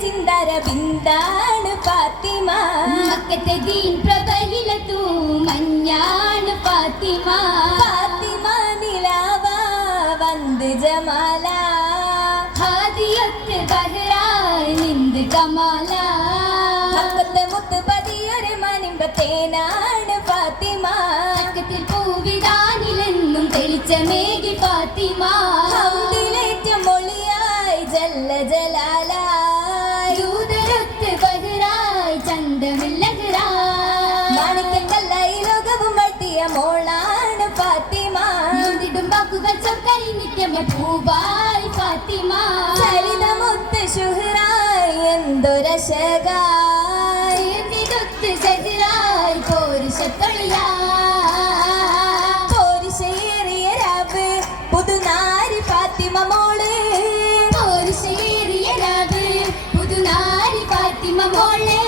ചിന്താര ബിന്ദാണ് ഫാത്തിമ മക്കത്തെ ദീൻ പ്രഭയില തൂ മഞ്ഞാണ് ഫാത്തിമ ഫാത്തിമ നിലാവ വന്ത് ജമാല ഹാദിയത്ത് ബഹ്റായി നിന്ത് കമാല മക്കത്തെ മുത്ത് പതിയൊരു മണിമ്പത്തേനാണ് ഫാത്തിമ മക്കത്തിൽ പൂവിടാനിലെന്നും തെളിച്ചമേകി ഫാത്തിമ ഹൗദിലേറ്റം മൊളിയായി ജല്ല ജലാല മോളാണ് ഫാത്തിമ വാക്കുകൾ ചൊക്കരി നിത്യമ പൂവായി ഫാത്തിമ ചരിതമൊത്ത് ശുഹ്റായി എന്തൊരശകായി സജിറായി പോരുഷേറിയ രാവ് പുതുനാരി ഫാത്തിമ മോള് പോരുഷേറിയ രാവ് പുതുനാരി ഫാത്തിമ മോള്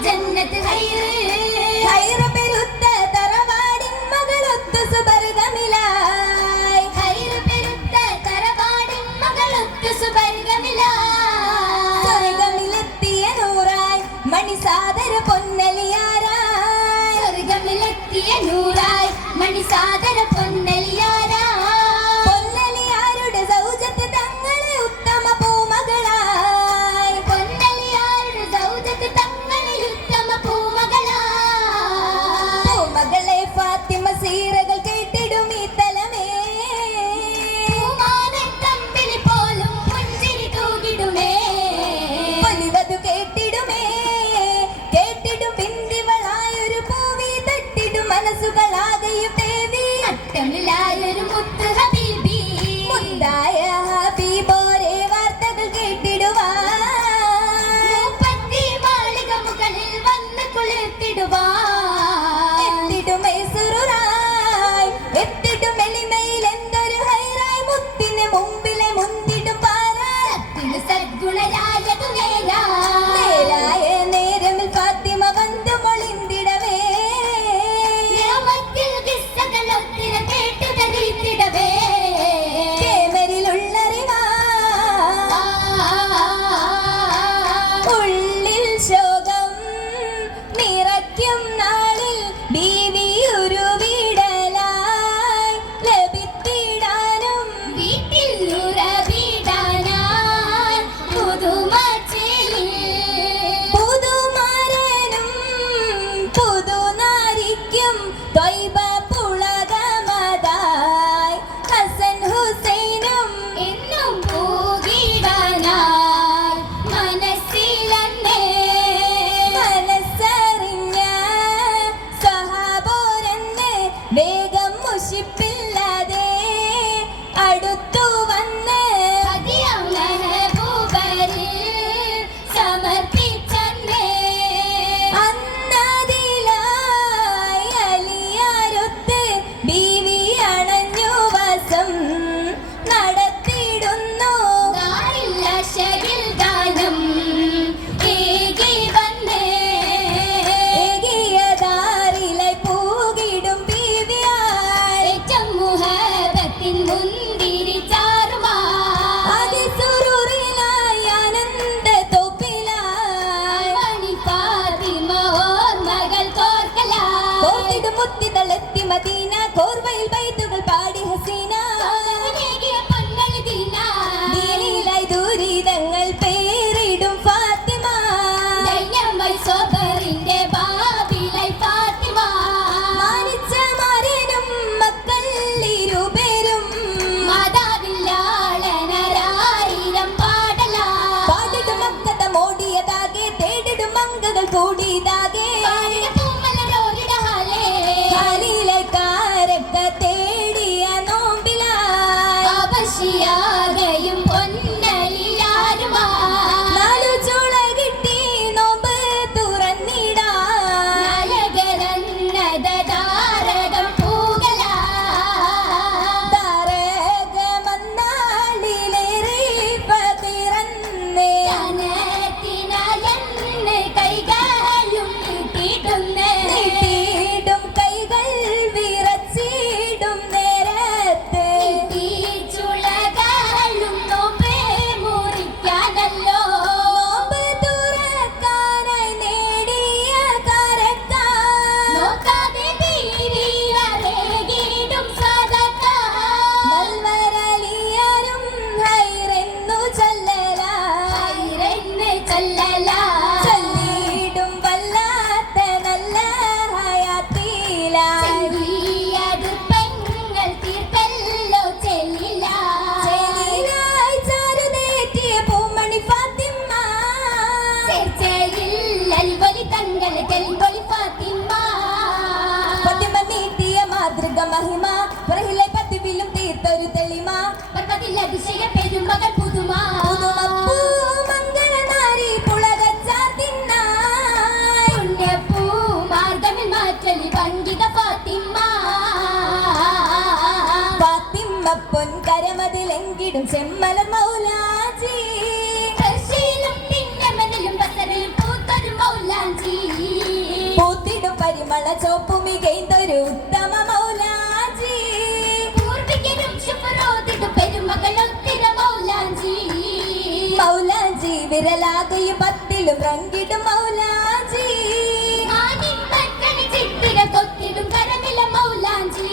ജന്നത്ത് ഹൈറ പെരുത്ത തറവാടിൻ മകളൊത്തു സുബർഗമിലായി ഹൈറ പെരുത്ത തറവാടിൻ മകളൊത്തു സുബർഗമിലായി സ്വർഗമിലെത്തിയ നൂറായി മണിസാദര പൊന്നലിയാരായി സ്വർഗമിലെത്തിയ നൂറായി മണിസാദര പൊന്നലിയാരായി പൊന്നലിയാരുടെ സൗജത്ത് തങ്ങളെ ഉത്തമ പൂമകളായി പൊന്നലിയാരുടെ സൗജത്ത് സീറകൾ കേട്ടിടും ഈ തലമേ തമ്പിൽ പോലും പുഞ്ചിരി തൂകിടുമേ പൊലിവതു കേട്ടിടുമേ കേട്ടിടും ബിന്ദിവളായൊരു പൂവി തട്ടിടും മനസ്സുകളാകെയും ദേവി അട്ടമിലായൊരു മുത്ത് ഹബീബി മുന്തായ ഹബീബോരെ വാർത്തകൾ കേട്ടിടുവാ പത്തി മാളിക മുകളിൽ വന്ന് കുളിർത്തിടുവാ മുമ്പിലെ മുന്തിടും പാരായത്തിന് സദ്ഗുണരായതു നേരായ നേരമിൽ ഫാത്തിമ വന്ന് മൊളിന്തിടവേ കിസ്സകളൊത്തിര കേട്ടു ധരിത്തിടവേ കേമരിലുള്ളറിവാ ഉള്ളിൽ ശോകം നിറയ്ക്കും നാളിൽ ബീവി ഒരു വീടലായി ലഭിത്തിടാനും വേഗം മുഷിപ്പില്ലാതെ അടുത്തു വന്ന് സമർപ്പിച്ചേ അന്നതിലായി അലിയാരൊത്ത് ബീവി അണഞ്ഞു വസം നടത്തിടുന്നു ഗാനം മുത്തിതളെത്തി മദീന കോർവയിൽ ബൈത്തുകൾ പാടി ഹസീന ദീനിലായി ദുരിതങ്ങൾ പേരിടും ഫാത്തിമ സോബറിന്റെ ബാബിലായി ഫാത്തിമ മാനിച്ച മാരനും മക്കൾ ഇരുപേരും മാതാവില്ലാളനരായിരം പാടിടും മക്കത മോടിയതാകെ തേടിടും മങ്കകൾ കൂടിയതാകെ തേടിയ നോമ്പിലായും പൊന്നലിയാരുമാ നാലു ചുള കിട്ടി ചേയിൽ അൽവലി തങ്ങൾ കെൽവൊളി ഫാത്തിമ ഫാത്തിമ നീട്ടിയ മാതൃക മഹിമ പറയിലെ പതിവിലും തീർത്തൊരു തെളിമ പർവ്വതിൽ അതിശയ പെരുമകൾ പുതുമ പുതുമപ്പൂ മംഗളനാരി പുളകച്ചാത്തിനായി പുണ്യപ്പൂ മാർഗമിൽ മാറ്റലി പണ്ഡിത ഫാത്തിമ ഫാത്തിമ പൊൻ കരമതിലെങ്കിടും ചെമ്മലർ മൗലാജി കർശീലും പിന്നമനിലും ബസറിലും പൂത്തൊരു മൗലാഞ്ചി പൂത്തിടും പരിമള ചോപ്പുമികൈന്തൊരു ഉത്തമ മൗലാജി പൂർവികരും ശുഭ്രോതിടും പെരുമകളൊത്തിര മൗലാഞ്ചി മൗലാജി വിരലാകയും പത്തിലും റങ്കിടും മൗലാജി ആനിൻ മക്കളി ചിത്തിര കൊത്തിടും കരമില മൗലാഞ്ചി